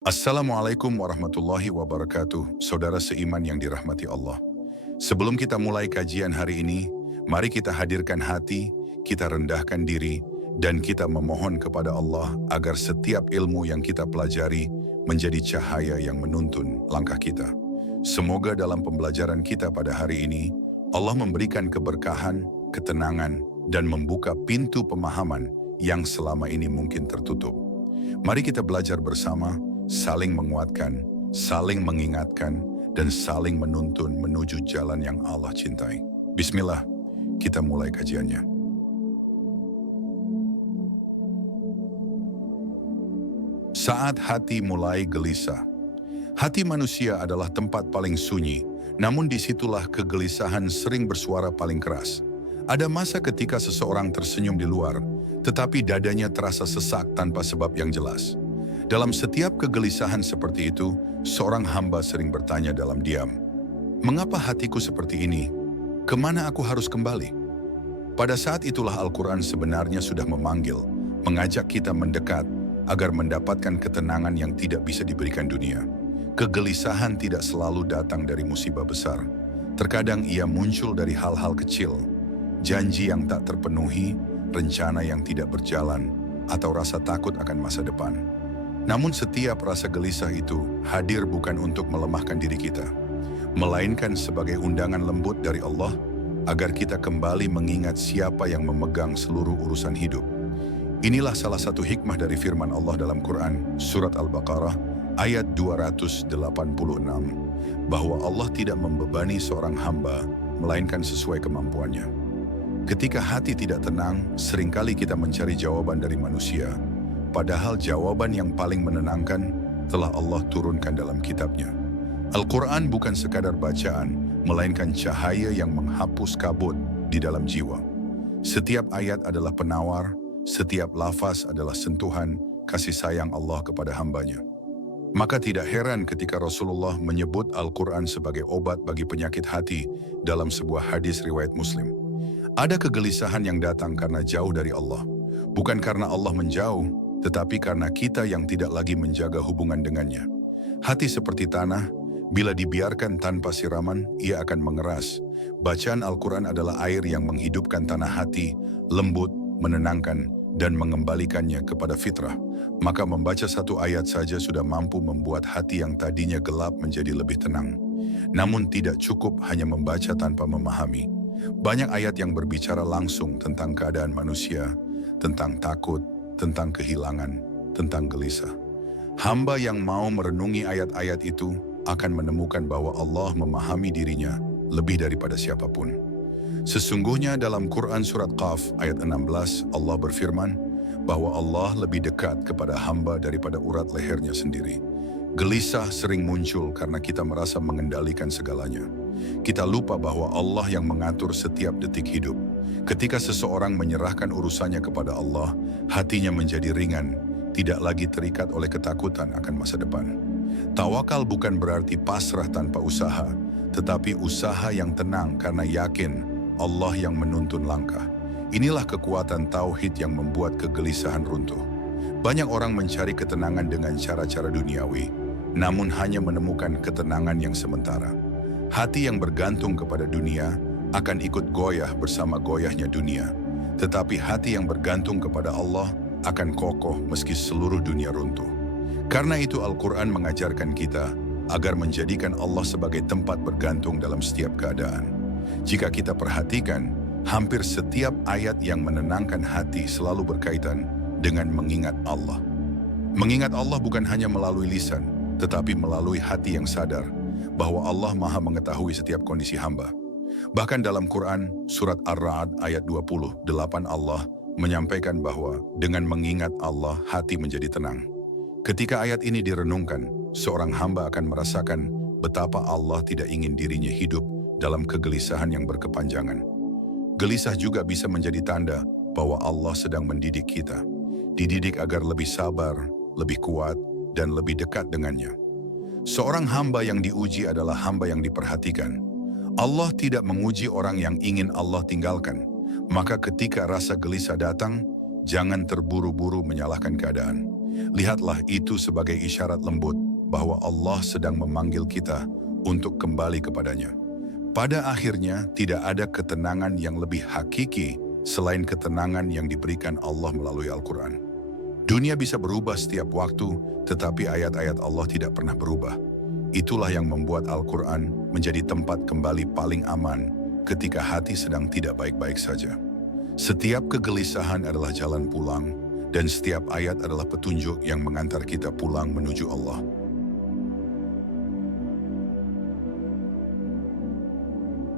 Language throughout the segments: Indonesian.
Assalamualaikum warahmatullahi wabarakatuh, saudara seiman yang dirahmati Allah. Sebelum kita mulai kajian hari ini, mari kita hadirkan hati, kita rendahkan diri, dan kita memohon kepada Allah agar setiap ilmu yang kita pelajari menjadi cahaya yang menuntun langkah kita. Semoga dalam pembelajaran kita pada hari ini, Allah memberikan keberkahan, ketenangan, dan membuka pintu pemahaman yang selama ini mungkin tertutup. Mari kita belajar bersama, saling menguatkan, saling mengingatkan, dan saling menuntun menuju jalan yang Allah cintai. Bismillah, kita mulai kajiannya. Saat hati mulai gelisah. Hati manusia adalah tempat paling sunyi, namun disitulah kegelisahan sering bersuara paling keras. Ada masa ketika seseorang tersenyum di luar, tetapi dadanya terasa sesak tanpa sebab yang jelas. Dalam setiap kegelisahan seperti itu, seorang hamba sering bertanya dalam diam, "Mengapa hatiku seperti ini? Kemana aku harus kembali?" Pada saat itulah Al-Quran sebenarnya sudah memanggil, mengajak kita mendekat agar mendapatkan ketenangan yang tidak bisa diberikan dunia. Kegelisahan tidak selalu datang dari musibah besar. Terkadang ia muncul dari hal-hal kecil, janji yang tak terpenuhi, rencana yang tidak berjalan, atau rasa takut akan masa depan. Namun setiap rasa gelisah itu hadir bukan untuk melemahkan diri kita, melainkan sebagai undangan lembut dari Allah agar kita kembali mengingat siapa yang memegang seluruh urusan hidup. Inilah salah satu hikmah dari firman Allah dalam Quran, Surat Al-Baqarah, ayat 286, bahwa Allah tidak membebani seorang hamba, melainkan sesuai kemampuannya. Ketika hati tidak tenang, seringkali kita mencari jawaban dari manusia, padahal jawaban yang paling menenangkan telah Allah turunkan dalam kitabnya. Al-Quran bukan sekadar bacaan, melainkan cahaya yang menghapus kabut di dalam jiwa. Setiap ayat adalah penawar, setiap lafaz adalah sentuhan kasih sayang Allah kepada hambanya. Maka tidak heran ketika Rasulullah menyebut Al-Quran sebagai obat bagi penyakit hati dalam sebuah hadis riwayat Muslim. Ada kegelisahan yang datang karena jauh dari Allah. Bukan karena Allah menjauh, tetapi karena kita yang tidak lagi menjaga hubungan dengannya. Hati seperti tanah, bila dibiarkan tanpa siraman, ia akan mengeras. Bacaan Al-Quran adalah air yang menghidupkan tanah hati, lembut, menenangkan, dan mengembalikannya kepada fitrah. Maka membaca satu ayat saja sudah mampu membuat hati yang tadinya gelap menjadi lebih tenang. Namun tidak cukup hanya membaca tanpa memahami. Banyak ayat yang berbicara langsung tentang keadaan manusia, tentang takut, tentang kehilangan, tentang gelisah. Hamba yang mau merenungi ayat-ayat itu akan menemukan bahwa Allah memahami dirinya lebih daripada siapapun. Sesungguhnya dalam Quran Surat Qaf ayat 16, Allah berfirman bahwa Allah lebih dekat kepada hamba daripada urat lehernya sendiri. Gelisah sering muncul karena kita merasa mengendalikan segalanya. Kita lupa bahwa Allah yang mengatur setiap detik hidup. Ketika seseorang menyerahkan urusannya kepada Allah, hatinya menjadi ringan, tidak lagi terikat oleh ketakutan akan masa depan. Tawakal bukan berarti pasrah tanpa usaha, tetapi usaha yang tenang karena yakin Allah yang menuntun langkah. Inilah kekuatan tauhid yang membuat kegelisahan runtuh. Banyak orang mencari ketenangan dengan cara-cara duniawi, namun hanya menemukan ketenangan yang sementara. Hati yang bergantung kepada dunia akan ikut goyah bersama goyahnya dunia. Tetapi hati yang bergantung kepada Allah akan kokoh meski seluruh dunia runtuh. Karena itu Al-Quran mengajarkan kita agar menjadikan Allah sebagai tempat bergantung dalam setiap keadaan. Jika kita perhatikan, hampir setiap ayat yang menenangkan hati selalu berkaitan dengan mengingat Allah. Mengingat Allah bukan hanya melalui lisan, tetapi melalui hati yang sadar bahwa Allah Maha mengetahui setiap kondisi hamba. Bahkan dalam Quran, Surat Ar-Ra'd ayat 28 Allah menyampaikan bahwa dengan mengingat Allah, hati menjadi tenang. Ketika ayat ini direnungkan, seorang hamba akan merasakan betapa Allah tidak ingin dirinya hidup dalam kegelisahan yang berkepanjangan. Gelisah juga bisa menjadi tanda bahwa Allah sedang mendidik kita. Dididik agar lebih sabar, lebih kuat, dan lebih dekat dengannya. Seorang hamba yang diuji adalah hamba yang diperhatikan. Allah tidak menguji orang yang ingin Allah tinggalkan. Maka ketika rasa gelisah datang, jangan terburu-buru menyalahkan keadaan. Lihatlah itu sebagai isyarat lembut bahwa Allah sedang memanggil kita untuk kembali kepadanya. Pada akhirnya, tidak ada ketenangan yang lebih hakiki selain ketenangan yang diberikan Allah melalui Al-Quran. Dunia bisa berubah setiap waktu, tetapi ayat-ayat Allah tidak pernah berubah. Itulah yang membuat Al-Quran menjadi tempat kembali paling aman ketika hati sedang tidak baik-baik saja. Setiap kegelisahan adalah jalan pulang, dan setiap ayat adalah petunjuk yang mengantar kita pulang menuju Allah.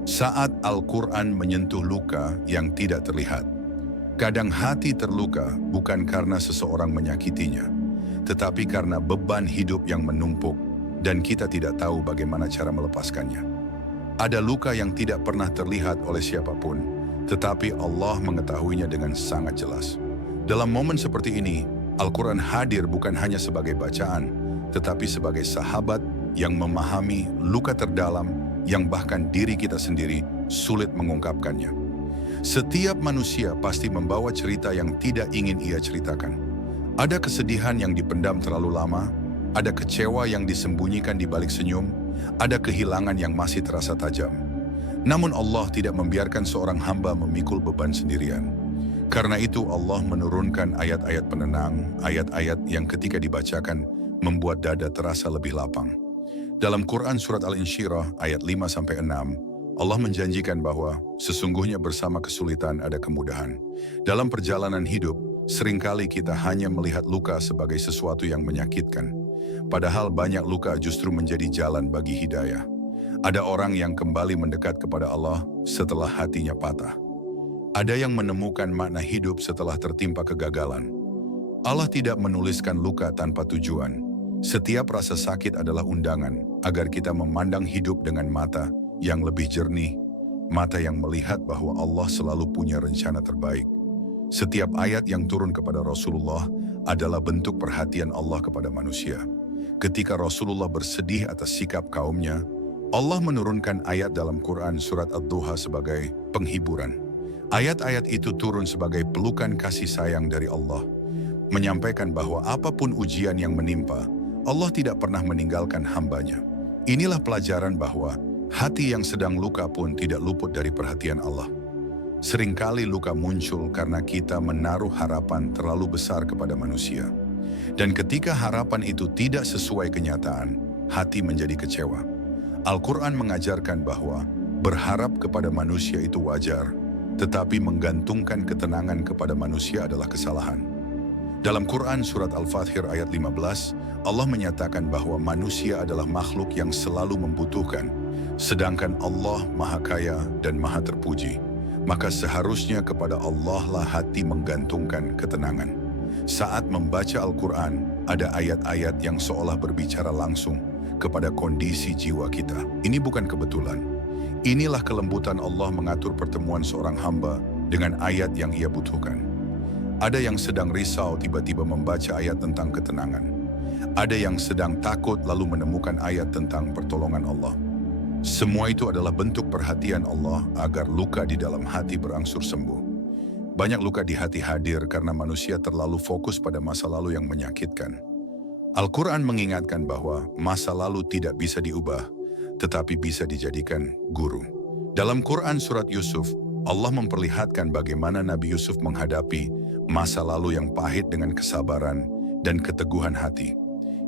Saat Al-Quran menyentuh luka yang tidak terlihat. Kadang hati terluka bukan karena seseorang menyakitinya, tetapi karena beban hidup yang menumpuk dan kita tidak tahu bagaimana cara melepaskannya. Ada luka yang tidak pernah terlihat oleh siapapun, tetapi Allah mengetahuinya dengan sangat jelas. Dalam momen seperti ini, Al-Quran hadir bukan hanya sebagai bacaan, tetapi sebagai sahabat yang memahami luka terdalam yang bahkan diri kita sendiri sulit mengungkapkannya. Setiap manusia pasti membawa cerita yang tidak ingin ia ceritakan. Ada kesedihan yang dipendam terlalu lama, ada kecewa yang disembunyikan di balik senyum, ada kehilangan yang masih terasa tajam. Namun Allah tidak membiarkan seorang hamba memikul beban sendirian. Karena itu Allah menurunkan ayat-ayat penenang, ayat-ayat yang ketika dibacakan membuat dada terasa lebih lapang. Dalam Quran Surat Al-Insyirah ayat 5-6, Allah menjanjikan bahwa sesungguhnya bersama kesulitan ada kemudahan. Dalam perjalanan hidup, seringkali kita hanya melihat luka sebagai sesuatu yang menyakitkan. Padahal banyak luka justru menjadi jalan bagi hidayah. Ada orang yang kembali mendekat kepada Allah setelah hatinya patah. Ada yang menemukan makna hidup setelah tertimpa kegagalan. Allah tidak menuliskan luka tanpa tujuan. Setiap rasa sakit adalah undangan agar kita memandang hidup dengan mata yang lebih jernih, mata yang melihat bahwa Allah selalu punya rencana terbaik. Setiap ayat yang turun kepada Rasulullah adalah bentuk perhatian Allah kepada manusia. Ketika Rasulullah bersedih atas sikap kaumnya, Allah menurunkan ayat dalam Quran Surat Ad-Duha sebagai penghiburan. Ayat-ayat itu turun sebagai pelukan kasih sayang dari Allah, menyampaikan bahwa apapun ujian yang menimpa, Allah tidak pernah meninggalkan hambanya. Inilah pelajaran bahwa hati yang sedang luka pun tidak luput dari perhatian Allah. Seringkali luka muncul karena kita menaruh harapan terlalu besar kepada manusia. Dan ketika harapan itu tidak sesuai kenyataan, hati menjadi kecewa. Al-Quran mengajarkan bahwa berharap kepada manusia itu wajar, tetapi menggantungkan ketenangan kepada manusia adalah kesalahan. Dalam Quran Surat Al-Fathir ayat 15, Allah menyatakan bahwa manusia adalah makhluk yang selalu membutuhkan, sedangkan Allah Maha Kaya dan Maha Terpuji. Maka seharusnya kepada Allah lah hati menggantungkan ketenangan. Saat membaca Al-Quran, ada ayat-ayat yang seolah berbicara langsung kepada kondisi jiwa kita. Ini bukan kebetulan. Inilah kelembutan Allah mengatur pertemuan seorang hamba dengan ayat yang ia butuhkan. Ada yang sedang risau tiba-tiba membaca ayat tentang ketenangan. Ada yang sedang takut lalu menemukan ayat tentang pertolongan Allah. Semua itu adalah bentuk perhatian Allah agar luka di dalam hati berangsur sembuh. Banyak luka di hati hadir karena manusia terlalu fokus pada masa lalu yang menyakitkan. Al-Quran mengingatkan bahwa masa lalu tidak bisa diubah, tetapi bisa dijadikan guru. Dalam Quran Surat Yusuf, Allah memperlihatkan bagaimana Nabi Yusuf menghadapi masa lalu yang pahit dengan kesabaran dan keteguhan hati.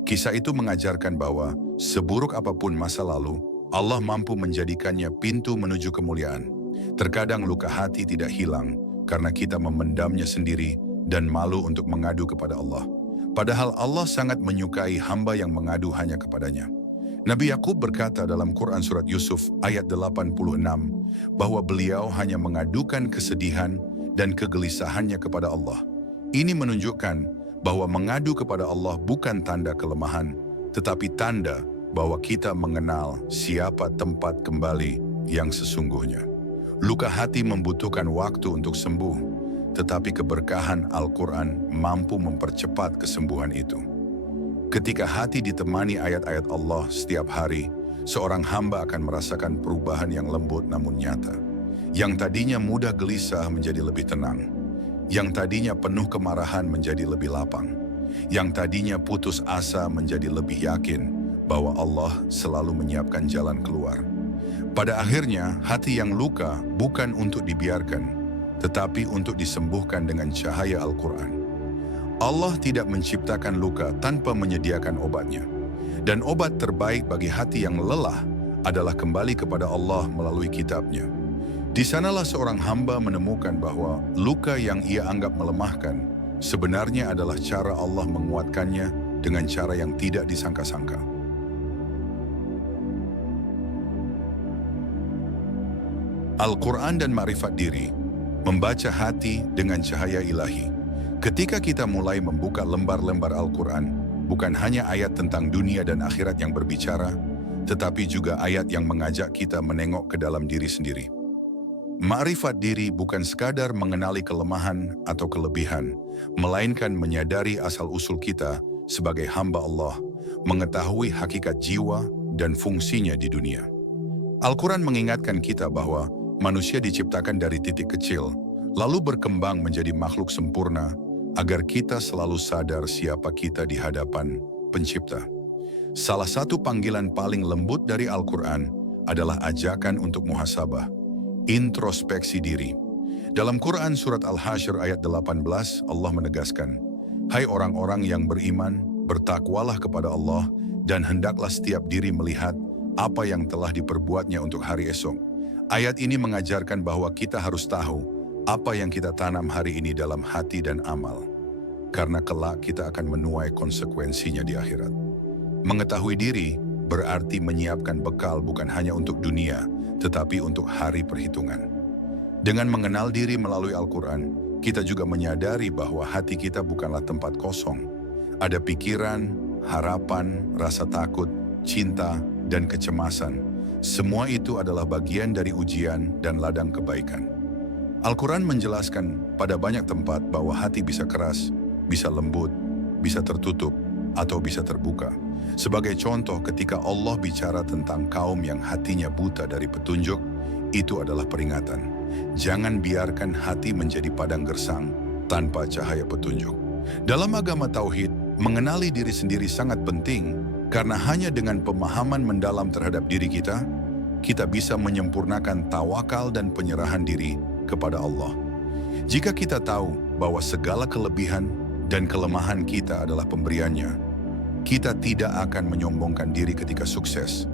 Kisah itu mengajarkan bahwa seburuk apapun masa lalu, Allah mampu menjadikannya pintu menuju kemuliaan. Terkadang luka hati tidak hilang karena kita memendamnya sendiri dan malu untuk mengadu kepada Allah. Padahal Allah sangat menyukai hamba yang mengadu hanya kepadanya. Nabi Yakub berkata dalam Quran Surat Yusuf ayat 86 bahwa beliau hanya mengadukan kesedihan dan kegelisahannya kepada Allah. Ini menunjukkan bahwa mengadu kepada Allah bukan tanda kelemahan, tetapi tanda bahwa kita mengenal siapa tempat kembali yang sesungguhnya. Luka hati membutuhkan waktu untuk sembuh, tetapi keberkahan Al-Quran mampu mempercepat kesembuhan itu. Ketika hati ditemani ayat-ayat Allah setiap hari, seorang hamba akan merasakan perubahan yang lembut namun nyata. Yang tadinya mudah gelisah menjadi lebih tenang. Yang tadinya penuh kemarahan menjadi lebih lapang. Yang tadinya putus asa menjadi lebih yakin bahwa Allah selalu menyiapkan jalan keluar. Pada akhirnya, hati yang luka bukan untuk dibiarkan, tetapi untuk disembuhkan dengan cahaya Al-Quran. Allah tidak menciptakan luka tanpa menyediakan obatnya. Dan obat terbaik bagi hati yang lelah adalah kembali kepada Allah melalui kitabnya. Di sanalah seorang hamba menemukan bahwa luka yang ia anggap melemahkan sebenarnya adalah cara Allah menguatkannya dengan cara yang tidak disangka-sangka. Al-Quran dan Ma'rifat Diri, membaca hati dengan cahaya ilahi. Ketika kita mulai membuka lembar-lembar Al-Quran, bukan hanya ayat tentang dunia dan akhirat yang berbicara, tetapi juga ayat yang mengajak kita menengok ke dalam diri sendiri. Ma'rifat diri bukan sekadar mengenali kelemahan atau kelebihan, melainkan menyadari asal-usul kita sebagai hamba Allah, mengetahui hakikat jiwa dan fungsinya di dunia. Al-Quran mengingatkan kita bahwa manusia diciptakan dari titik kecil, lalu berkembang menjadi makhluk sempurna, agar kita selalu sadar siapa kita di hadapan Pencipta. Salah satu panggilan paling lembut dari Al-Quran adalah ajakan untuk muhasabah, introspeksi diri. Dalam Quran Surat Al-Hasyr ayat 18, Allah menegaskan, "Hai orang-orang yang beriman, bertakwalah kepada Allah, dan hendaklah setiap diri melihat apa yang telah diperbuatnya untuk hari esok." Ayat ini mengajarkan bahwa kita harus tahu apa yang kita tanam hari ini dalam hati dan amal, karena kelak kita akan menuai konsekuensinya di akhirat. Mengetahui diri berarti menyiapkan bekal bukan hanya untuk dunia, tetapi untuk hari perhitungan. Dengan mengenal diri melalui Al-Quran, kita juga menyadari bahwa hati kita bukanlah tempat kosong. Ada pikiran, harapan, rasa takut, cinta, dan kecemasan. Semua itu adalah bagian dari ujian dan ladang kebaikan. Al-Quran menjelaskan pada banyak tempat bahwa hati bisa keras, bisa lembut, bisa tertutup, atau bisa terbuka. Sebagai contoh, ketika Allah bicara tentang kaum yang hatinya buta dari petunjuk, itu adalah peringatan. Jangan biarkan hati menjadi padang gersang tanpa cahaya petunjuk. Dalam agama Tauhid, mengenali diri sendiri sangat penting, karena hanya dengan pemahaman mendalam terhadap diri kita, kita bisa menyempurnakan tawakal dan penyerahan diri kepada Allah. Jika kita tahu bahwa segala kelebihan dan kelemahan kita adalah pemberiannya, kita tidak akan menyombongkan diri ketika sukses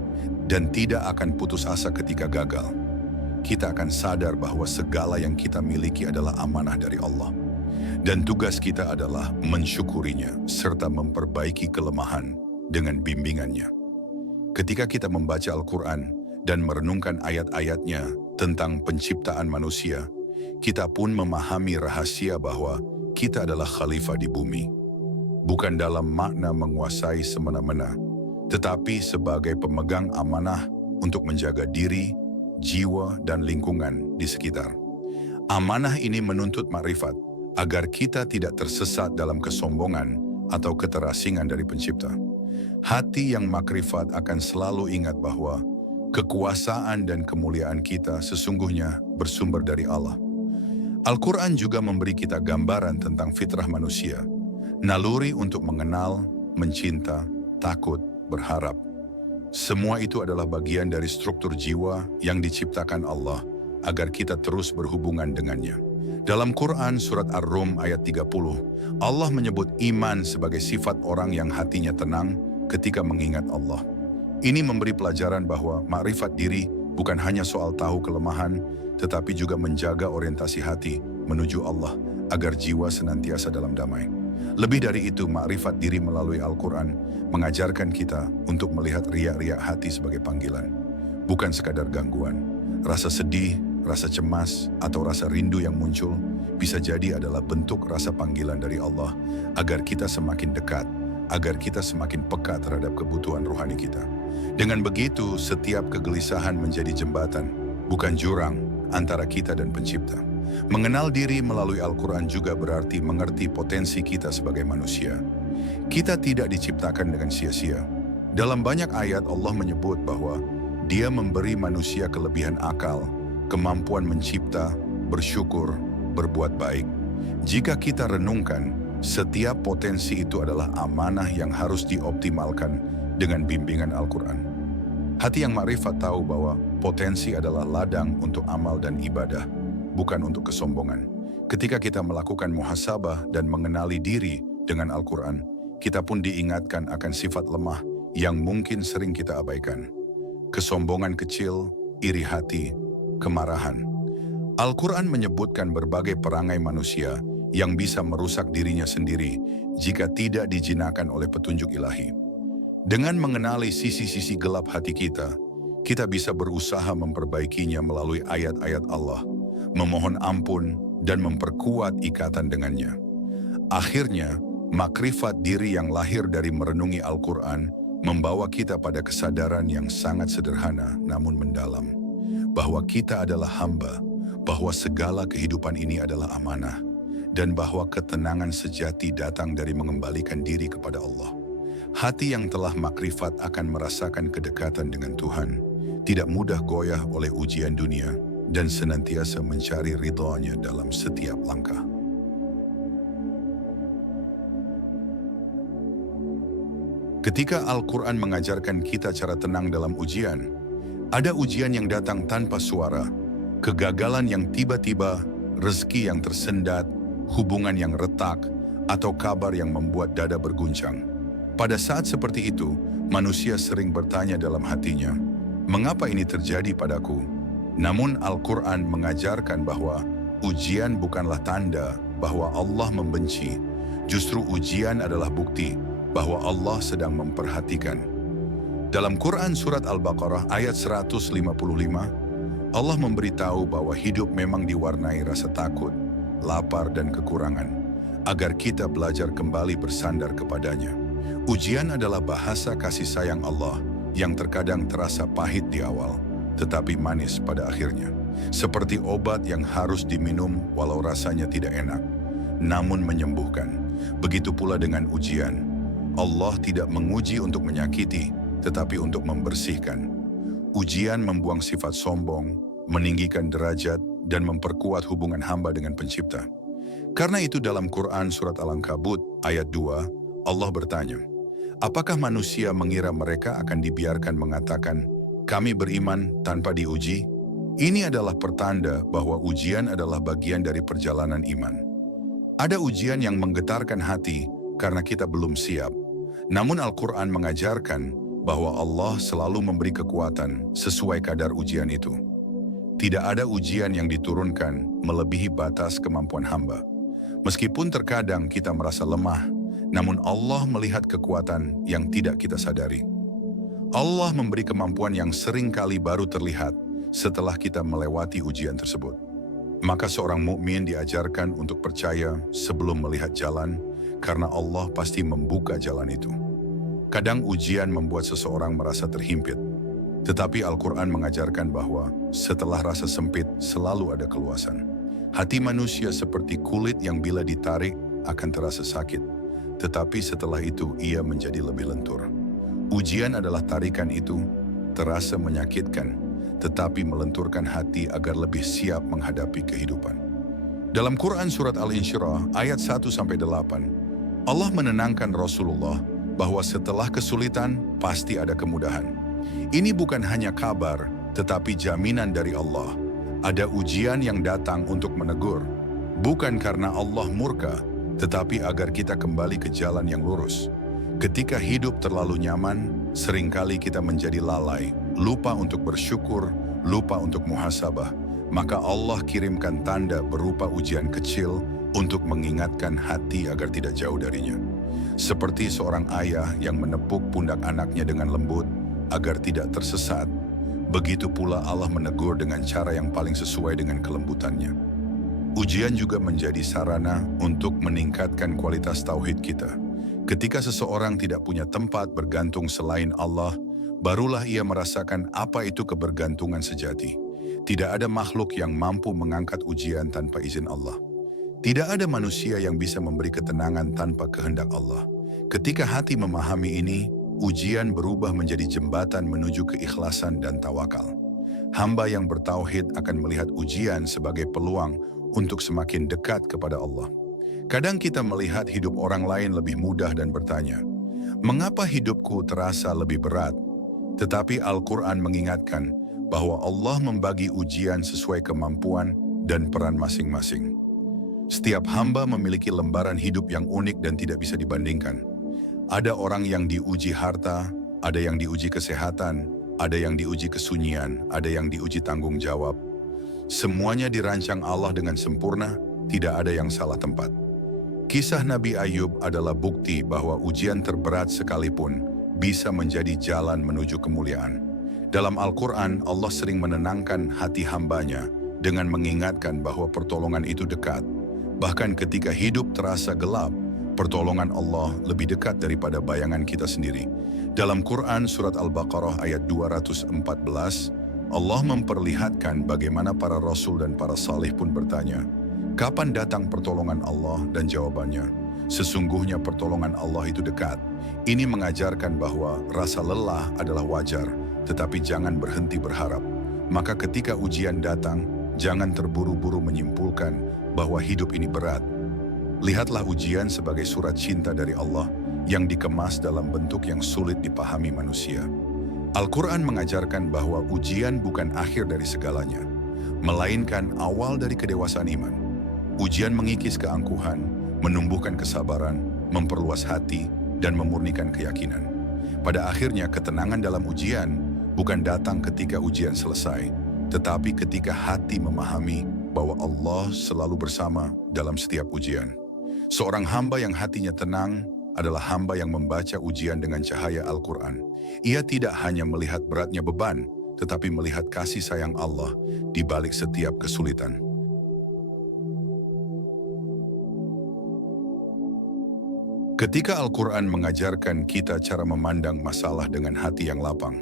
dan tidak akan putus asa ketika gagal. Kita akan sadar bahwa segala yang kita miliki adalah amanah dari Allah. Dan tugas kita adalah mensyukurinya serta memperbaiki kelemahan dengan bimbingannya. Ketika kita membaca Al-Quran dan merenungkan ayat-ayatnya tentang penciptaan manusia, kita pun memahami rahasia bahwa kita adalah khalifah di bumi. Bukan dalam makna menguasai semena-mena, tetapi sebagai pemegang amanah untuk menjaga diri, jiwa, dan lingkungan di sekitar. Amanah ini menuntut makrifat, agar kita tidak tersesat dalam kesombongan atau keterasingan dari Pencipta. Hati yang makrifat akan selalu ingat bahwa kekuasaan dan kemuliaan kita sesungguhnya bersumber dari Allah. Al-Quran juga memberi kita gambaran tentang fitrah manusia, naluri untuk mengenal, mencinta, takut, berharap. Semua itu adalah bagian dari struktur jiwa yang diciptakan Allah agar kita terus berhubungan dengannya. Dalam Quran Surat Ar-Rum ayat 30, Allah menyebut iman sebagai sifat orang yang hatinya tenang ketika mengingat Allah. Ini memberi pelajaran bahwa makrifat diri bukan hanya soal tahu kelemahan, tetapi juga menjaga orientasi hati menuju Allah agar jiwa senantiasa dalam damai. Lebih dari itu, makrifat diri melalui Al-Quran mengajarkan kita untuk melihat riak-riak hati sebagai panggilan, bukan sekadar gangguan. Rasa sedih, rasa cemas, atau rasa rindu yang muncul bisa jadi adalah bentuk rasa panggilan dari Allah agar kita semakin dekat, agar kita semakin peka terhadap kebutuhan rohani kita. Dengan begitu, setiap kegelisahan menjadi jembatan, bukan jurang antara kita dan Pencipta. Mengenal diri melalui Al-Quran juga berarti mengerti potensi kita sebagai manusia. Kita tidak diciptakan dengan sia-sia. Dalam banyak ayat Allah menyebut bahwa Dia memberi manusia kelebihan akal, kemampuan mencipta, bersyukur, berbuat baik. Jika kita renungkan, Setiap potensi itu adalah amanah yang harus dioptimalkan dengan bimbingan Al-Quran. Hati yang makrifat tahu bahwa potensi adalah ladang untuk amal dan ibadah, bukan untuk kesombongan. Ketika kita melakukan muhasabah dan mengenali diri dengan Al-Quran, kita pun diingatkan akan sifat lemah yang mungkin sering kita abaikan. Kesombongan kecil, iri hati, kemarahan. Al-Quran menyebutkan berbagai perangai manusia yang bisa merusak dirinya sendiri jika tidak dijinakan oleh petunjuk ilahi. Dengan mengenali sisi-sisi gelap hati kita bisa berusaha memperbaikinya melalui ayat-ayat Allah, memohon ampun dan memperkuat ikatan dengannya. Akhirnya, makrifat diri yang lahir dari merenungi Al-Quran membawa kita pada kesadaran yang sangat sederhana namun mendalam, bahwa kita adalah hamba, bahwa segala kehidupan ini adalah amanah, dan bahwa ketenangan sejati datang dari mengembalikan diri kepada Allah. Hati yang telah makrifat akan merasakan kedekatan dengan Tuhan, tidak mudah goyah oleh ujian dunia, dan senantiasa mencari ridhonya dalam setiap langkah. Ketika Al-Quran mengajarkan kita cara tenang dalam ujian, ada ujian yang datang tanpa suara, kegagalan yang tiba-tiba, rezeki yang tersendat, hubungan yang retak, atau kabar yang membuat dada berguncang. Pada saat seperti itu, manusia sering bertanya dalam hatinya, "Mengapa ini terjadi padaku?" Namun Al-Quran mengajarkan bahwa ujian bukanlah tanda bahwa Allah membenci. Justru ujian adalah bukti bahwa Allah sedang memperhatikan. Dalam Quran Surat Al-Baqarah ayat 155, Allah memberitahu bahwa hidup memang diwarnai rasa takut, lapar dan kekurangan, agar kita belajar kembali bersandar kepadanya. Ujian adalah bahasa kasih sayang Allah yang terkadang terasa pahit di awal, tetapi manis pada akhirnya. Seperti obat yang harus diminum walau rasanya tidak enak, namun menyembuhkan. Begitu pula dengan ujian. Allah tidak menguji untuk menyakiti, tetapi untuk membersihkan. Ujian membuang sifat sombong, meninggikan derajat, dan memperkuat hubungan hamba dengan pencipta. Karena itu dalam Quran Surat Al-Ankabut ayat 2, Allah bertanya, "Apakah manusia mengira mereka akan dibiarkan mengatakan, 'Kami beriman tanpa diuji?' Ini adalah pertanda bahwa ujian adalah bagian dari perjalanan iman. Ada ujian yang menggetarkan hati karena kita belum siap. Namun Al-Quran mengajarkan bahwa Allah selalu memberi kekuatan sesuai kadar ujian itu. Tidak ada ujian yang diturunkan melebihi batas kemampuan hamba. Meskipun terkadang kita merasa lemah, namun Allah melihat kekuatan yang tidak kita sadari. Allah memberi kemampuan yang sering kali baru terlihat setelah kita melewati ujian tersebut. Maka seorang mukmin diajarkan untuk percaya sebelum melihat jalan, karena Allah pasti membuka jalan itu. Kadang ujian membuat seseorang merasa terhimpit, tetapi Al-Quran mengajarkan bahwa setelah rasa sempit selalu ada keluasan. Hati manusia seperti kulit yang bila ditarik akan terasa sakit, tetapi setelah itu ia menjadi lebih lentur. Ujian adalah tarikan itu, terasa menyakitkan, tetapi melenturkan hati agar lebih siap menghadapi kehidupan. Dalam Quran Surat Al-Insyirah ayat 1-8, Allah menenangkan Rasulullah bahwa setelah kesulitan pasti ada kemudahan. Ini bukan hanya kabar, tetapi jaminan dari Allah. Ada ujian yang datang untuk menegur, bukan karena Allah murka, tetapi agar kita kembali ke jalan yang lurus. Ketika hidup terlalu nyaman, seringkali kita menjadi lalai, lupa untuk bersyukur, lupa untuk muhasabah. Maka Allah kirimkan tanda berupa ujian kecil untuk mengingatkan hati agar tidak jauh darinya. Seperti seorang ayah yang menepuk pundak anaknya dengan lembut agar tidak tersesat, begitu pula Allah menegur dengan cara yang paling sesuai dengan kelembutannya. Ujian juga menjadi sarana untuk meningkatkan kualitas tauhid kita. Ketika seseorang tidak punya tempat bergantung selain Allah, barulah ia merasakan apa itu kebergantungan sejati. Tidak ada makhluk yang mampu mengangkat ujian tanpa izin Allah. Tidak ada manusia yang bisa memberi ketenangan tanpa kehendak Allah. Ketika hati memahami ini, ujian berubah menjadi jembatan menuju keikhlasan dan tawakal. Hamba yang bertauhid akan melihat ujian sebagai peluang untuk semakin dekat kepada Allah. Kadang kita melihat hidup orang lain lebih mudah dan bertanya, mengapa hidupku terasa lebih berat? Tetapi Al-Quran mengingatkan bahwa Allah membagi ujian sesuai kemampuan dan peran masing-masing. Setiap hamba memiliki lembaran hidup yang unik dan tidak bisa dibandingkan. Ada orang yang diuji harta, ada yang diuji kesehatan, ada yang diuji kesunyian, ada yang diuji tanggung jawab. Semuanya dirancang Allah dengan sempurna, tidak ada yang salah tempat. Kisah Nabi Ayub adalah bukti bahwa ujian terberat sekalipun bisa menjadi jalan menuju kemuliaan. Dalam Al-Quran, Allah sering menenangkan hati hambanya dengan mengingatkan bahwa pertolongan itu dekat. Bahkan ketika hidup terasa gelap, pertolongan Allah lebih dekat daripada bayangan kita sendiri. Dalam Quran Surat Al-Baqarah ayat 214, Allah memperlihatkan bagaimana para rasul dan para salih pun bertanya, kapan datang pertolongan Allah? Dan jawabannya, sesungguhnya pertolongan Allah itu dekat. Ini mengajarkan bahwa rasa lelah adalah wajar, tetapi jangan berhenti berharap. Maka ketika ujian datang, jangan terburu-buru menyimpulkan bahwa hidup ini berat. Lihatlah ujian sebagai surat cinta dari Allah yang dikemas dalam bentuk yang sulit dipahami manusia. Al-Quran mengajarkan bahwa ujian bukan akhir dari segalanya, melainkan awal dari kedewasaan iman. Ujian mengikis keangkuhan, menumbuhkan kesabaran, memperluas hati, dan memurnikan keyakinan. Pada akhirnya ketenangan dalam ujian bukan datang ketika ujian selesai, tetapi ketika hati memahami bahwa Allah selalu bersama dalam setiap ujian. Seorang hamba yang hatinya tenang adalah hamba yang membaca ujian dengan cahaya Al-Quran. Ia tidak hanya melihat beratnya beban, tetapi melihat kasih sayang Allah di balik setiap kesulitan. Ketika Al-Quran mengajarkan kita cara memandang masalah dengan hati yang lapang,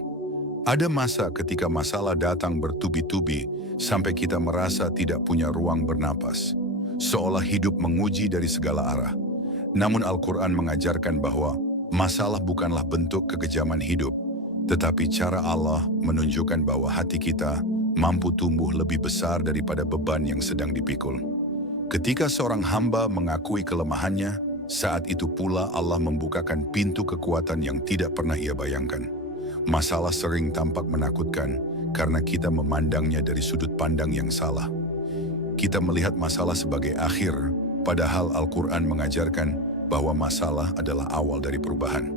ada masa ketika masalah datang bertubi-tubi sampai kita merasa tidak punya ruang bernapas, seolah hidup menguji dari segala arah. Namun Al-Quran mengajarkan bahwa masalah bukanlah bentuk kekejaman hidup, tetapi cara Allah menunjukkan bahwa hati kita mampu tumbuh lebih besar daripada beban yang sedang dipikul. Ketika seorang hamba mengakui kelemahannya, saat itu pula Allah membukakan pintu kekuatan yang tidak pernah ia bayangkan. Masalah sering tampak menakutkan karena kita memandangnya dari sudut pandang yang salah. Kita melihat masalah sebagai akhir, padahal Al-Quran mengajarkan bahwa masalah adalah awal dari perubahan.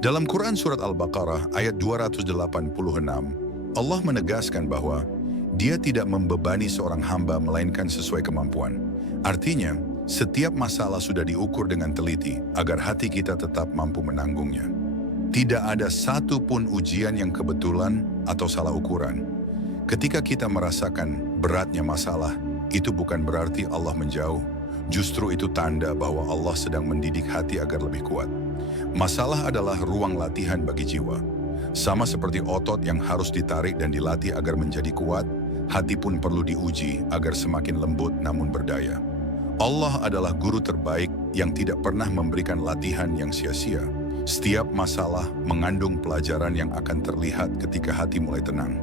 Dalam Quran Surat Al-Baqarah ayat 286, Allah menegaskan bahwa Dia tidak membebani seorang hamba melainkan sesuai kemampuan. Artinya, setiap masalah sudah diukur dengan teliti agar hati kita tetap mampu menanggungnya. Tidak ada satu pun ujian yang kebetulan atau salah ukuran. Ketika kita merasakan beratnya masalah, itu bukan berarti Allah menjauh. Justru itu tanda bahwa Allah sedang mendidik hati agar lebih kuat. Masalah adalah ruang latihan bagi jiwa. Sama seperti otot yang harus ditarik dan dilatih agar menjadi kuat, hati pun perlu diuji agar semakin lembut namun berdaya. Allah adalah guru terbaik yang tidak pernah memberikan latihan yang sia-sia. Setiap masalah mengandung pelajaran yang akan terlihat ketika hati mulai tenang.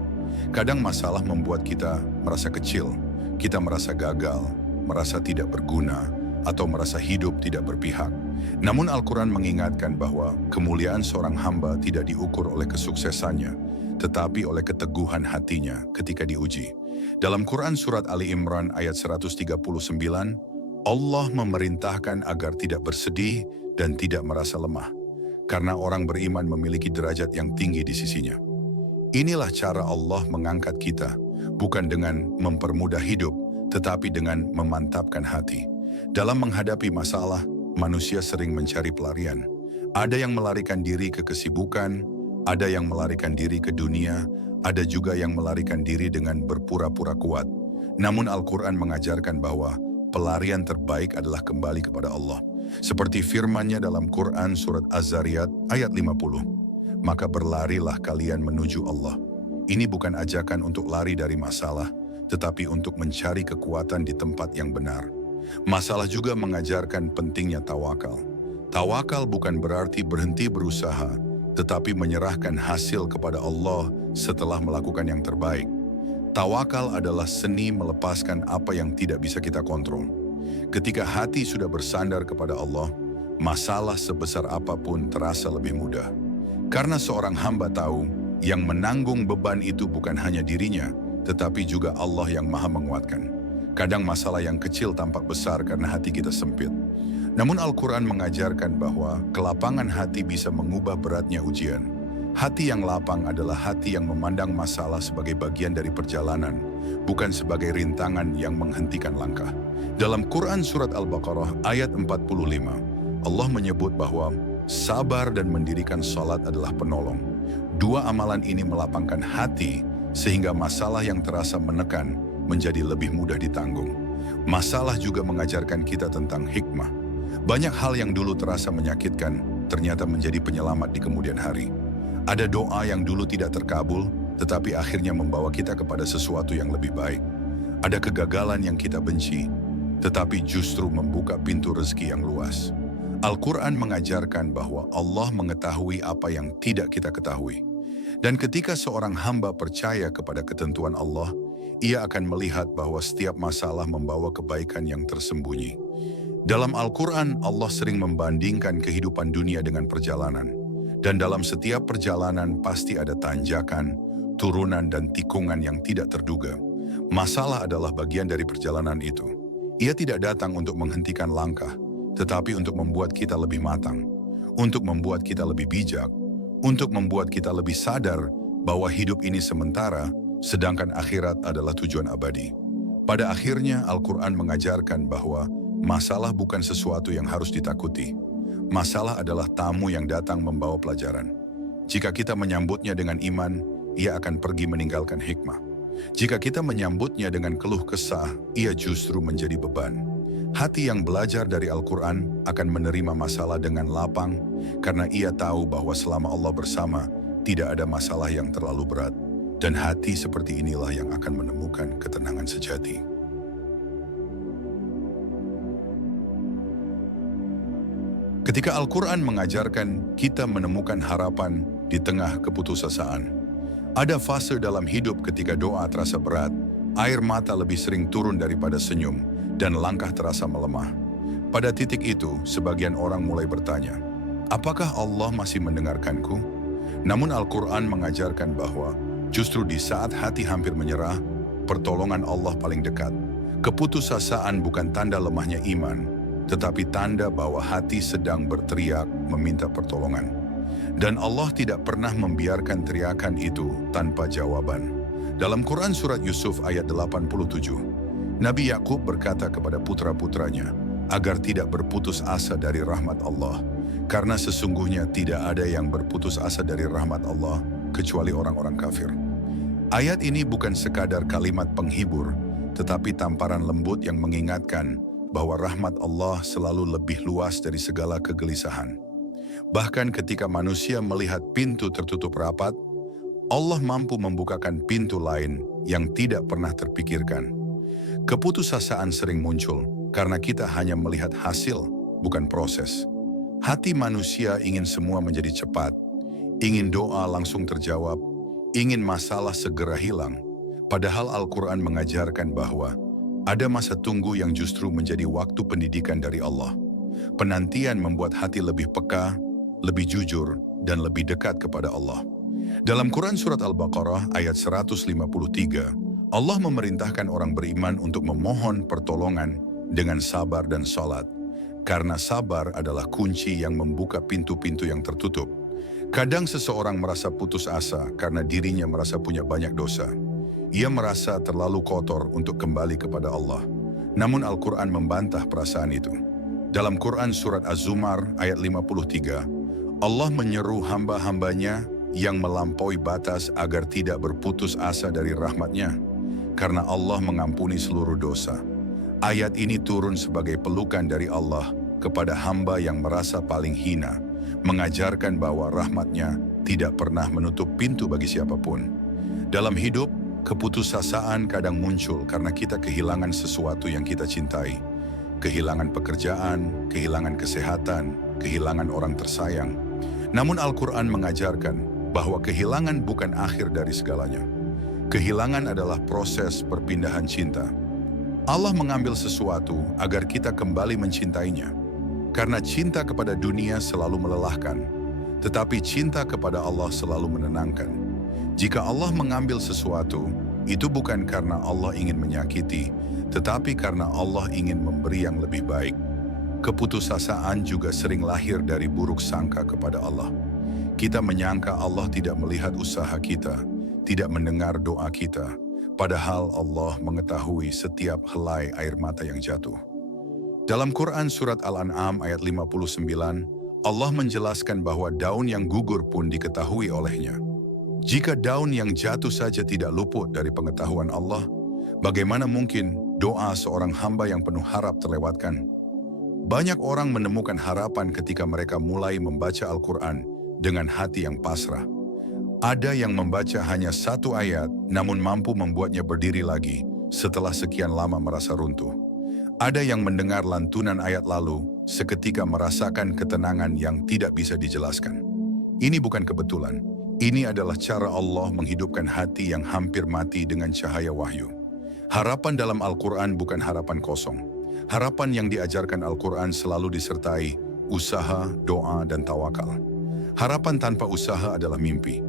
Kadang masalah membuat kita merasa kecil, kita merasa gagal, merasa tidak berguna, atau merasa hidup tidak berpihak. Namun Al-Quran mengingatkan bahwa kemuliaan seorang hamba tidak diukur oleh kesuksesannya, tetapi oleh keteguhan hatinya ketika diuji. Dalam Quran Surat Ali Imran ayat 139, Allah memerintahkan agar tidak bersedih dan tidak merasa lemah, karena orang beriman memiliki derajat yang tinggi di sisinya. Inilah cara Allah mengangkat kita, bukan dengan mempermudah hidup, tetapi dengan memantapkan hati. Dalam menghadapi masalah, manusia sering mencari pelarian. Ada yang melarikan diri ke kesibukan, ada yang melarikan diri ke dunia, ada juga yang melarikan diri dengan berpura-pura kuat. Namun Al-Quran mengajarkan bahwa pelarian terbaik adalah kembali kepada Allah. Seperti firman-Nya dalam Quran Surat Az-Zariyat ayat 50. Maka berlarilah kalian menuju Allah. Ini bukan ajakan untuk lari dari masalah, tetapi untuk mencari kekuatan di tempat yang benar. Masalah juga mengajarkan pentingnya tawakal. Tawakal bukan berarti berhenti berusaha, tetapi menyerahkan hasil kepada Allah setelah melakukan yang terbaik. Tawakal adalah seni melepaskan apa yang tidak bisa kita kontrol. Ketika hati sudah bersandar kepada Allah, masalah sebesar apapun terasa lebih mudah. Karena seorang hamba tahu, yang menanggung beban itu bukan hanya dirinya, tetapi juga Allah yang Maha menguatkan. Kadang masalah yang kecil tampak besar karena hati kita sempit. Namun Al-Quran mengajarkan bahwa kelapangan hati bisa mengubah beratnya ujian. Hati yang lapang adalah hati yang memandang masalah sebagai bagian dari perjalanan, bukan sebagai rintangan yang menghentikan langkah. Dalam Quran Surat Al-Baqarah ayat 45, Allah menyebut bahwa sabar dan mendirikan salat adalah penolong. Dua amalan ini melapangkan hati sehingga masalah yang terasa menekan menjadi lebih mudah ditanggung. Masalah juga mengajarkan kita tentang hikmah. Banyak hal yang dulu terasa menyakitkan ternyata menjadi penyelamat di kemudian hari. Ada doa yang dulu tidak terkabul, tetapi akhirnya membawa kita kepada sesuatu yang lebih baik. Ada kegagalan yang kita benci, tetapi justru membuka pintu rezeki yang luas. Al-Quran mengajarkan bahwa Allah mengetahui apa yang tidak kita ketahui. Dan ketika seorang hamba percaya kepada ketentuan Allah, ia akan melihat bahwa setiap masalah membawa kebaikan yang tersembunyi. Dalam Al-Quran, Allah sering membandingkan kehidupan dunia dengan perjalanan. Dan dalam setiap perjalanan pasti ada tanjakan, turunan dan tikungan yang tidak terduga. Masalah adalah bagian dari perjalanan itu. Ia tidak datang untuk menghentikan langkah, tetapi untuk membuat kita lebih matang, untuk membuat kita lebih bijak, untuk membuat kita lebih sadar bahwa hidup ini sementara, sedangkan akhirat adalah tujuan abadi. Pada akhirnya Al-Quran mengajarkan bahwa masalah bukan sesuatu yang harus ditakuti. Masalah adalah tamu yang datang membawa pelajaran. Jika kita menyambutnya dengan iman, ia akan pergi meninggalkan hikmah. Jika kita menyambutnya dengan keluh kesah, ia justru menjadi beban. Hati yang belajar dari Al-Quran akan menerima masalah dengan lapang, karena ia tahu bahwa selama Allah bersama, tidak ada masalah yang terlalu berat. Dan hati seperti inilah yang akan menemukan ketenangan sejati. Ketika Al-Quran mengajarkan kita menemukan harapan di tengah keputusasaan. Ada fase dalam hidup ketika doa terasa berat, air mata lebih sering turun daripada senyum, dan langkah terasa melemah. Pada titik itu, sebagian orang mulai bertanya, apakah Allah masih mendengarkanku? Namun Al-Quran mengajarkan bahwa justru di saat hati hampir menyerah, pertolongan Allah paling dekat. Keputusasaan bukan tanda lemahnya iman, tetapi tanda bahwa hati sedang berteriak meminta pertolongan. Dan Allah tidak pernah membiarkan teriakan itu tanpa jawaban. Dalam Quran Surat Yusuf ayat 87, Nabi Yakub berkata kepada putra-putranya agar tidak berputus asa dari rahmat Allah, karena sesungguhnya tidak ada yang berputus asa dari rahmat Allah kecuali orang-orang kafir. Ayat ini bukan sekadar kalimat penghibur, tetapi tamparan lembut yang mengingatkan bahwa rahmat Allah selalu lebih luas dari segala kegelisahan. Bahkan ketika manusia melihat pintu tertutup rapat, Allah mampu membukakan pintu lain yang tidak pernah terpikirkan. Keputusasaan sering muncul karena kita hanya melihat hasil, bukan proses. Hati manusia ingin semua menjadi cepat, ingin doa langsung terjawab, ingin masalah segera hilang. Padahal Al-Quran mengajarkan bahwa ada masa tunggu yang justru menjadi waktu pendidikan dari Allah. Penantian membuat hati lebih peka, lebih jujur, dan lebih dekat kepada Allah. Dalam Quran Surat Al-Baqarah ayat 153, Allah memerintahkan orang beriman untuk memohon pertolongan dengan sabar dan salat. Karena sabar adalah kunci yang membuka pintu-pintu yang tertutup. Kadang seseorang merasa putus asa karena dirinya merasa punya banyak dosa. Ia merasa terlalu kotor untuk kembali kepada Allah. Namun Al-Quran membantah perasaan itu. Dalam Quran Surat Az-Zumar ayat 53, Allah menyeru hamba-hambanya yang melampaui batas agar tidak berputus asa dari rahmat-Nya, karena Allah mengampuni seluruh dosa. Ayat ini turun sebagai pelukan dari Allah kepada hamba yang merasa paling hina, mengajarkan bahwa rahmat-Nya tidak pernah menutup pintu bagi siapapun. Dalam hidup, keputusasaan kadang muncul karena kita kehilangan sesuatu yang kita cintai. Kehilangan pekerjaan, kehilangan kesehatan, kehilangan orang tersayang. Namun Al-Quran mengajarkan bahwa kehilangan bukan akhir dari segalanya. Kehilangan adalah proses perpindahan cinta. Allah mengambil sesuatu agar kita kembali mencintainya. Karena cinta kepada dunia selalu melelahkan, tetapi cinta kepada Allah selalu menenangkan. Jika Allah mengambil sesuatu, itu bukan karena Allah ingin menyakiti, tetapi karena Allah ingin memberi yang lebih baik. Keputusasaan juga sering lahir dari buruk sangka kepada Allah. Kita menyangka Allah tidak melihat usaha kita, tidak mendengar doa kita, padahal Allah mengetahui setiap helai air mata yang jatuh. Dalam Quran Surat Al-An'am ayat 59, Allah menjelaskan bahwa daun yang gugur pun diketahui olehnya. Jika daun yang jatuh saja tidak luput dari pengetahuan Allah, bagaimana mungkin doa seorang hamba yang penuh harap terlewatkan? Banyak orang menemukan harapan ketika mereka mulai membaca Al-Quran dengan hati yang pasrah. Ada yang membaca hanya satu ayat, namun mampu membuatnya berdiri lagi setelah sekian lama merasa runtuh. Ada yang mendengar lantunan ayat lalu, seketika merasakan ketenangan yang tidak bisa dijelaskan. Ini bukan kebetulan. Ini adalah cara Allah menghidupkan hati yang hampir mati dengan cahaya wahyu. Harapan dalam Al-Quran bukan harapan kosong. Harapan yang diajarkan Al-Quran selalu disertai usaha, doa, dan tawakal. Harapan tanpa usaha adalah mimpi.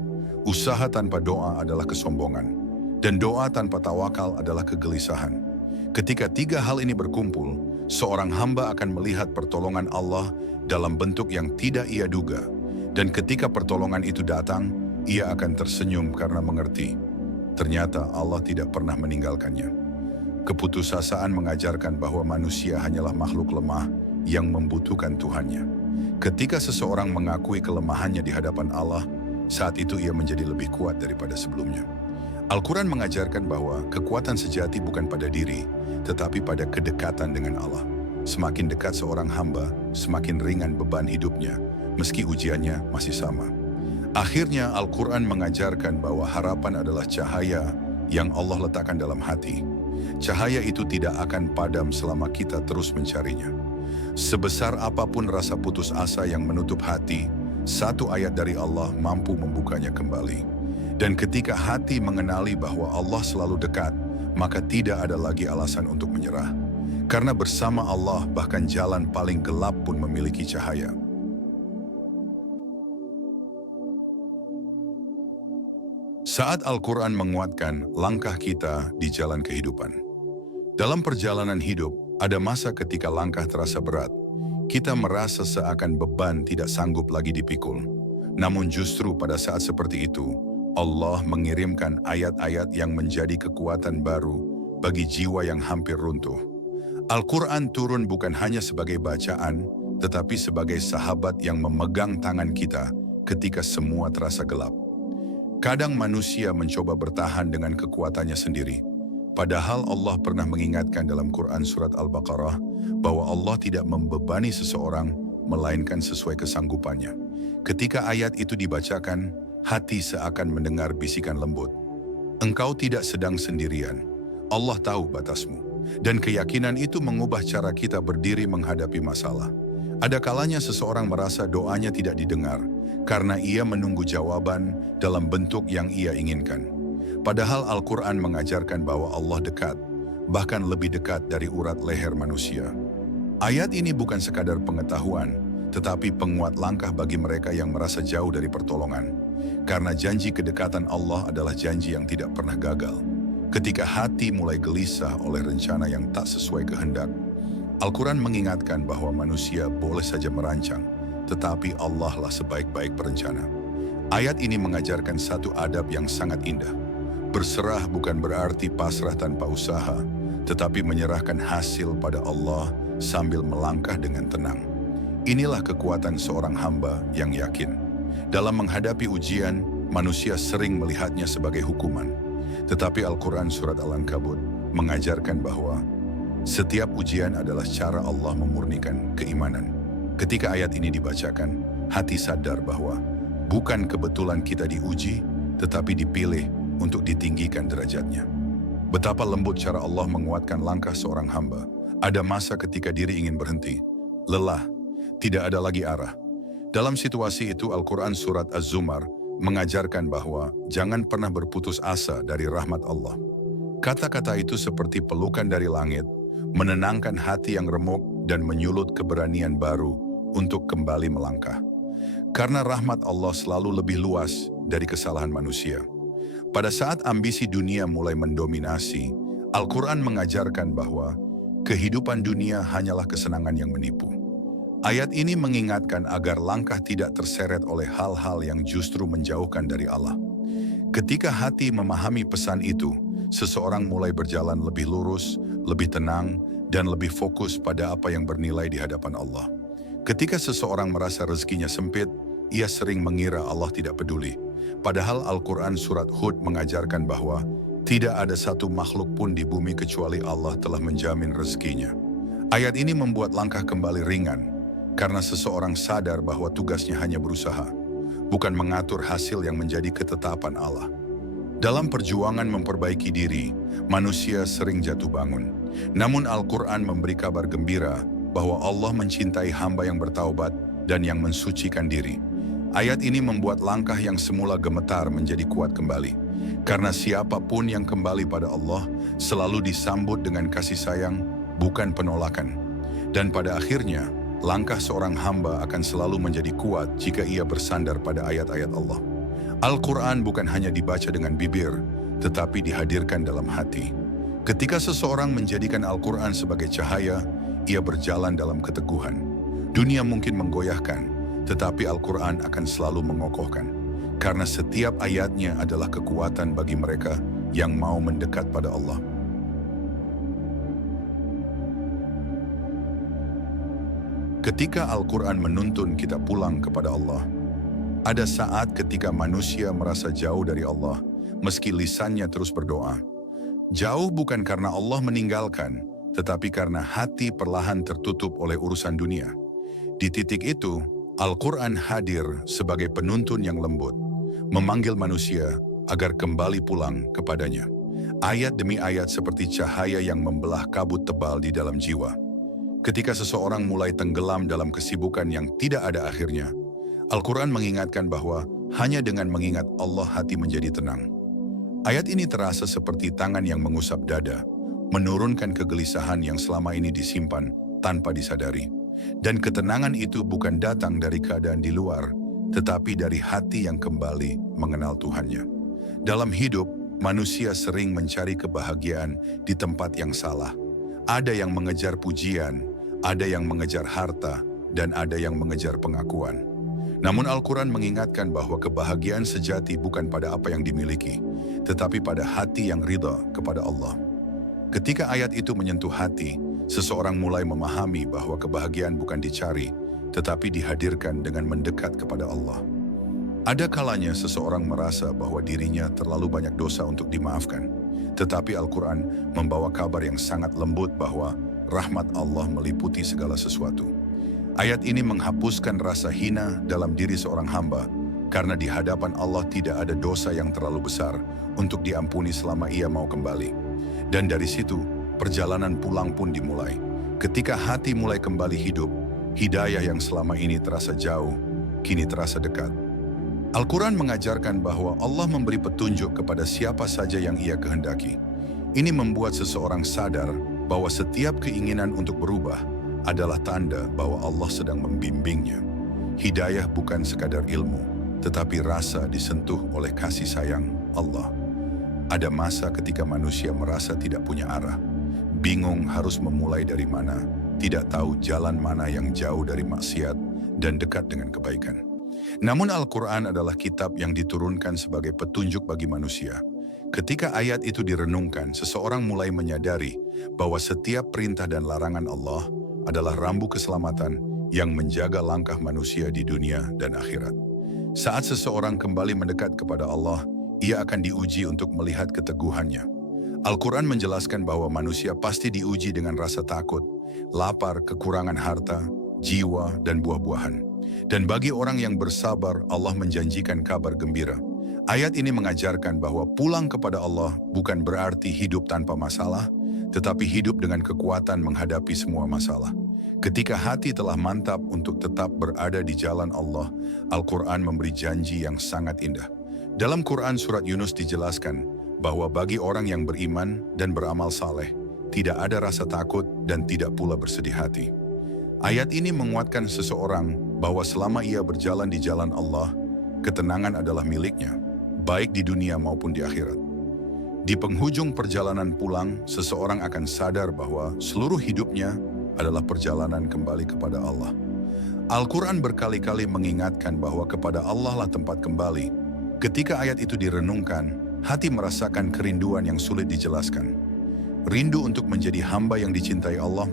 Usaha tanpa doa adalah kesombongan. Dan doa tanpa tawakal adalah kegelisahan. Ketika tiga hal ini berkumpul, seorang hamba akan melihat pertolongan Allah dalam bentuk yang tidak ia duga. Dan ketika pertolongan itu datang, ia akan tersenyum karena mengerti. Ternyata Allah tidak pernah meninggalkannya. Keputusasaan mengajarkan bahwa manusia hanyalah makhluk lemah yang membutuhkan Tuhannya. Ketika seseorang mengakui kelemahannya di hadapan Allah, saat itu ia menjadi lebih kuat daripada sebelumnya. Al-Quran mengajarkan bahwa kekuatan sejati bukan pada diri, tetapi pada kedekatan dengan Allah. Semakin dekat seorang hamba, semakin ringan beban hidupnya, meski ujiannya masih sama. Akhirnya Al-Quran mengajarkan bahwa harapan adalah cahaya yang Allah letakkan dalam hati. Cahaya itu tidak akan padam selama kita terus mencarinya. Sebesar apapun rasa putus asa yang menutup hati, satu ayat dari Allah mampu membukanya kembali. Dan ketika hati mengenali bahwa Allah selalu dekat, maka tidak ada lagi alasan untuk menyerah. Karena bersama Allah bahkan jalan paling gelap pun memiliki cahaya. Saat Al-Quran menguatkan langkah kita di jalan kehidupan. Dalam perjalanan hidup, ada masa ketika langkah terasa berat. Kita merasa seakan beban tidak sanggup lagi dipikul. Namun justru pada saat seperti itu, Allah mengirimkan ayat-ayat yang menjadi kekuatan baru bagi jiwa yang hampir runtuh. Al-Quran turun bukan hanya sebagai bacaan, tetapi sebagai sahabat yang memegang tangan kita ketika semua terasa gelap. Kadang manusia mencoba bertahan dengan kekuatannya sendiri, padahal Allah pernah mengingatkan dalam Quran Surat Al-Baqarah bahwa Allah tidak membebani seseorang, melainkan sesuai kesanggupannya. Ketika ayat itu dibacakan, hati seakan mendengar bisikan lembut. Engkau tidak sedang sendirian. Allah tahu batasmu. Dan keyakinan itu mengubah cara kita berdiri menghadapi masalah. Ada kalanya seseorang merasa doanya tidak didengar, karena ia menunggu jawaban dalam bentuk yang ia inginkan. Padahal Al-Quran mengajarkan bahwa Allah dekat, bahkan lebih dekat dari urat leher manusia. Ayat ini bukan sekadar pengetahuan, tetapi penguat langkah bagi mereka yang merasa jauh dari pertolongan. Karena janji kedekatan Allah adalah janji yang tidak pernah gagal. Ketika hati mulai gelisah oleh rencana yang tak sesuai kehendak, Al-Quran mengingatkan bahwa manusia boleh saja merancang, tetapi Allah lah sebaik-baik perencana. Ayat ini mengajarkan satu adab yang sangat indah. Berserah bukan berarti pasrah tanpa usaha, tetapi menyerahkan hasil pada Allah sambil melangkah dengan tenang. Inilah kekuatan seorang hamba yang yakin. Dalam menghadapi ujian, manusia sering melihatnya sebagai hukuman. Tetapi Al-Quran Surat Al-Ankabut mengajarkan bahwa setiap ujian adalah cara Allah memurnikan keimanan. Ketika ayat ini dibacakan, hati sadar bahwa bukan kebetulan kita diuji, tetapi dipilih untuk ditinggikan derajatnya. Betapa lembut cara Allah menguatkan langkah seorang hamba. Ada masa ketika diri ingin berhenti, lelah, tidak ada lagi arah. Dalam situasi itu Al-Quran Surat Az-Zumar mengajarkan bahwa jangan pernah berputus asa dari rahmat Allah. Kata-kata itu seperti pelukan dari langit, menenangkan hati yang remuk dan menyulut keberanian baru untuk kembali melangkah. Karena rahmat Allah selalu lebih luas dari kesalahan manusia. Pada saat ambisi dunia mulai mendominasi, Al-Quran mengajarkan bahwa kehidupan dunia hanyalah kesenangan yang menipu. Ayat ini mengingatkan agar langkah tidak terseret oleh hal-hal yang justru menjauhkan dari Allah. Ketika hati memahami pesan itu, seseorang mulai berjalan lebih lurus, lebih tenang, dan lebih fokus pada apa yang bernilai di hadapan Allah. Ketika seseorang merasa rezekinya sempit, ia sering mengira Allah tidak peduli. Padahal Al-Quran surat Hud mengajarkan bahwa tidak ada satu makhluk pun di bumi kecuali Allah telah menjamin rezekinya. Ayat ini membuat langkah kembali ringan, karena seseorang sadar bahwa tugasnya hanya berusaha, bukan mengatur hasil yang menjadi ketetapan Allah. Dalam perjuangan memperbaiki diri, manusia sering jatuh bangun. Namun Al-Quran memberi kabar gembira bahwa Allah mencintai hamba yang bertaubat dan yang mensucikan diri. Ayat ini membuat langkah yang semula gemetar menjadi kuat kembali. Karena siapapun yang kembali pada Allah selalu disambut dengan kasih sayang, bukan penolakan. Dan pada akhirnya, langkah seorang hamba akan selalu menjadi kuat jika ia bersandar pada ayat-ayat Allah. Al-Quran bukan hanya dibaca dengan bibir, tetapi dihadirkan dalam hati. Ketika seseorang menjadikan Al-Quran sebagai cahaya, ia berjalan dalam keteguhan. Dunia mungkin menggoyahkan, tetapi Al-Quran akan selalu mengokohkan. Karena setiap ayatnya adalah kekuatan bagi mereka yang mau mendekat pada Allah. Ketika Al-Quran menuntun kita pulang kepada Allah, ada saat ketika manusia merasa jauh dari Allah, meski lisannya terus berdoa. Jauh bukan karena Allah meninggalkan, tetapi karena hati perlahan tertutup oleh urusan dunia. Di titik itu, Al-Quran hadir sebagai penuntun yang lembut, memanggil manusia agar kembali pulang kepadanya. Ayat demi ayat seperti cahaya yang membelah kabut tebal di dalam jiwa. Ketika seseorang mulai tenggelam dalam kesibukan yang tidak ada akhirnya, Al-Quran mengingatkan bahwa hanya dengan mengingat Allah hati menjadi tenang. Ayat ini terasa seperti tangan yang mengusap dada, menurunkan kegelisahan yang selama ini disimpan tanpa disadari. Dan ketenangan itu bukan datang dari keadaan di luar, tetapi dari hati yang kembali mengenal Tuhannya. Dalam hidup, manusia sering mencari kebahagiaan di tempat yang salah. Ada yang mengejar pujian, ada yang mengejar harta, dan ada yang mengejar pengakuan. Namun Al-Quran mengingatkan bahwa kebahagiaan sejati bukan pada apa yang dimiliki, tetapi pada hati yang ridha kepada Allah. Ketika ayat itu menyentuh hati, seseorang mulai memahami bahwa kebahagiaan bukan dicari, tetapi dihadirkan dengan mendekat kepada Allah. Ada kalanya seseorang merasa bahwa dirinya terlalu banyak dosa untuk dimaafkan, tetapi Al-Quran membawa kabar yang sangat lembut bahwa rahmat Allah meliputi segala sesuatu. Ayat ini menghapuskan rasa hina dalam diri seorang hamba, karena di hadapan Allah tidak ada dosa yang terlalu besar untuk diampuni selama ia mau kembali. Dan dari situ, perjalanan pulang pun dimulai. Ketika hati mulai kembali hidup, hidayah yang selama ini terasa jauh, kini terasa dekat. Al-Quran mengajarkan bahwa Allah memberi petunjuk kepada siapa saja yang ia kehendaki. Ini membuat seseorang sadar bahwa setiap keinginan untuk berubah adalah tanda bahwa Allah sedang membimbingnya. Hidayah bukan sekadar ilmu, tetapi rasa disentuh oleh kasih sayang Allah. Ada masa ketika manusia merasa tidak punya arah, bingung harus memulai dari mana, tidak tahu jalan mana yang jauh dari maksiat dan dekat dengan kebaikan. Namun Al-Quran adalah kitab yang diturunkan sebagai petunjuk bagi manusia. Ketika ayat itu direnungkan, seseorang mulai menyadari bahwa setiap perintah dan larangan Allah adalah rambu keselamatan yang menjaga langkah manusia di dunia dan akhirat. Saat seseorang kembali mendekat kepada Allah, ia akan diuji untuk melihat keteguhannya. Al-Quran menjelaskan bahwa manusia pasti diuji dengan rasa takut, lapar, kekurangan harta, jiwa, dan buah-buahan. Dan bagi orang yang bersabar, Allah menjanjikan kabar gembira. Ayat ini mengajarkan bahwa pulang kepada Allah bukan berarti hidup tanpa masalah, tetapi hidup dengan kekuatan menghadapi semua masalah. Ketika hati telah mantap untuk tetap berada di jalan Allah, Al-Quran memberi janji yang sangat indah. Dalam Quran surat Yunus dijelaskan bahwa bagi orang yang beriman dan beramal saleh, tidak ada rasa takut dan tidak pula bersedih hati. Ayat ini menguatkan seseorang bahwa selama ia berjalan di jalan Allah, ketenangan adalah miliknya, baik di dunia maupun di akhirat. Di penghujung perjalanan pulang, seseorang akan sadar bahwa seluruh hidupnya adalah perjalanan kembali kepada Allah. Al-Quran berkali-kali mengingatkan bahwa kepada Allah lah tempat kembali. Ketika ayat itu direnungkan, hati merasakan kerinduan yang sulit dijelaskan. Rindu untuk menjadi hamba yang dicintai Allah,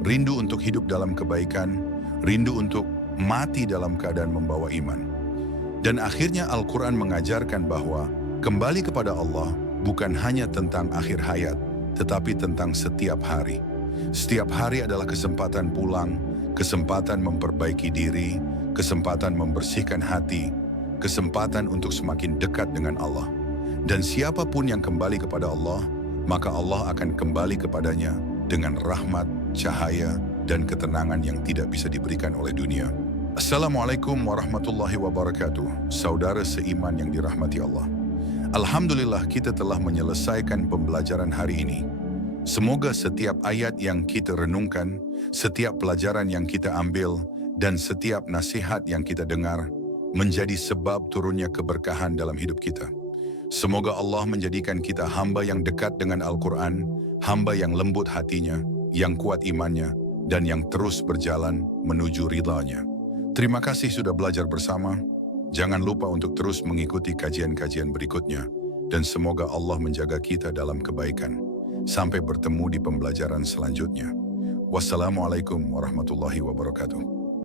rindu untuk hidup dalam kebaikan, rindu untuk mati dalam keadaan membawa iman. Dan akhirnya Al-Quran mengajarkan bahwa kembali kepada Allah bukan hanya tentang akhir hayat, tetapi tentang setiap hari. Setiap hari adalah kesempatan pulang, kesempatan memperbaiki diri, kesempatan membersihkan hati, kesempatan untuk semakin dekat dengan Allah. Dan siapapun yang kembali kepada Allah, maka Allah akan kembali kepadanya dengan rahmat, cahaya, dan ketenangan yang tidak bisa diberikan oleh dunia. Assalamualaikum warahmatullahi wabarakatuh, saudara seiman yang dirahmati Allah. Alhamdulillah kita telah menyelesaikan pembelajaran hari ini. Semoga setiap ayat yang kita renungkan, setiap pelajaran yang kita ambil, dan setiap nasihat yang kita dengar menjadi sebab turunnya keberkahan dalam hidup kita. Semoga Allah menjadikan kita hamba yang dekat dengan Al-Quran, hamba yang lembut hatinya, yang kuat imannya, dan yang terus berjalan menuju ridha-Nya. Terima kasih sudah belajar bersama. Jangan lupa untuk terus mengikuti kajian-kajian berikutnya, dan semoga Allah menjaga kita dalam kebaikan. Sampai bertemu di pembelajaran selanjutnya. Wassalamualaikum warahmatullahi wabarakatuh.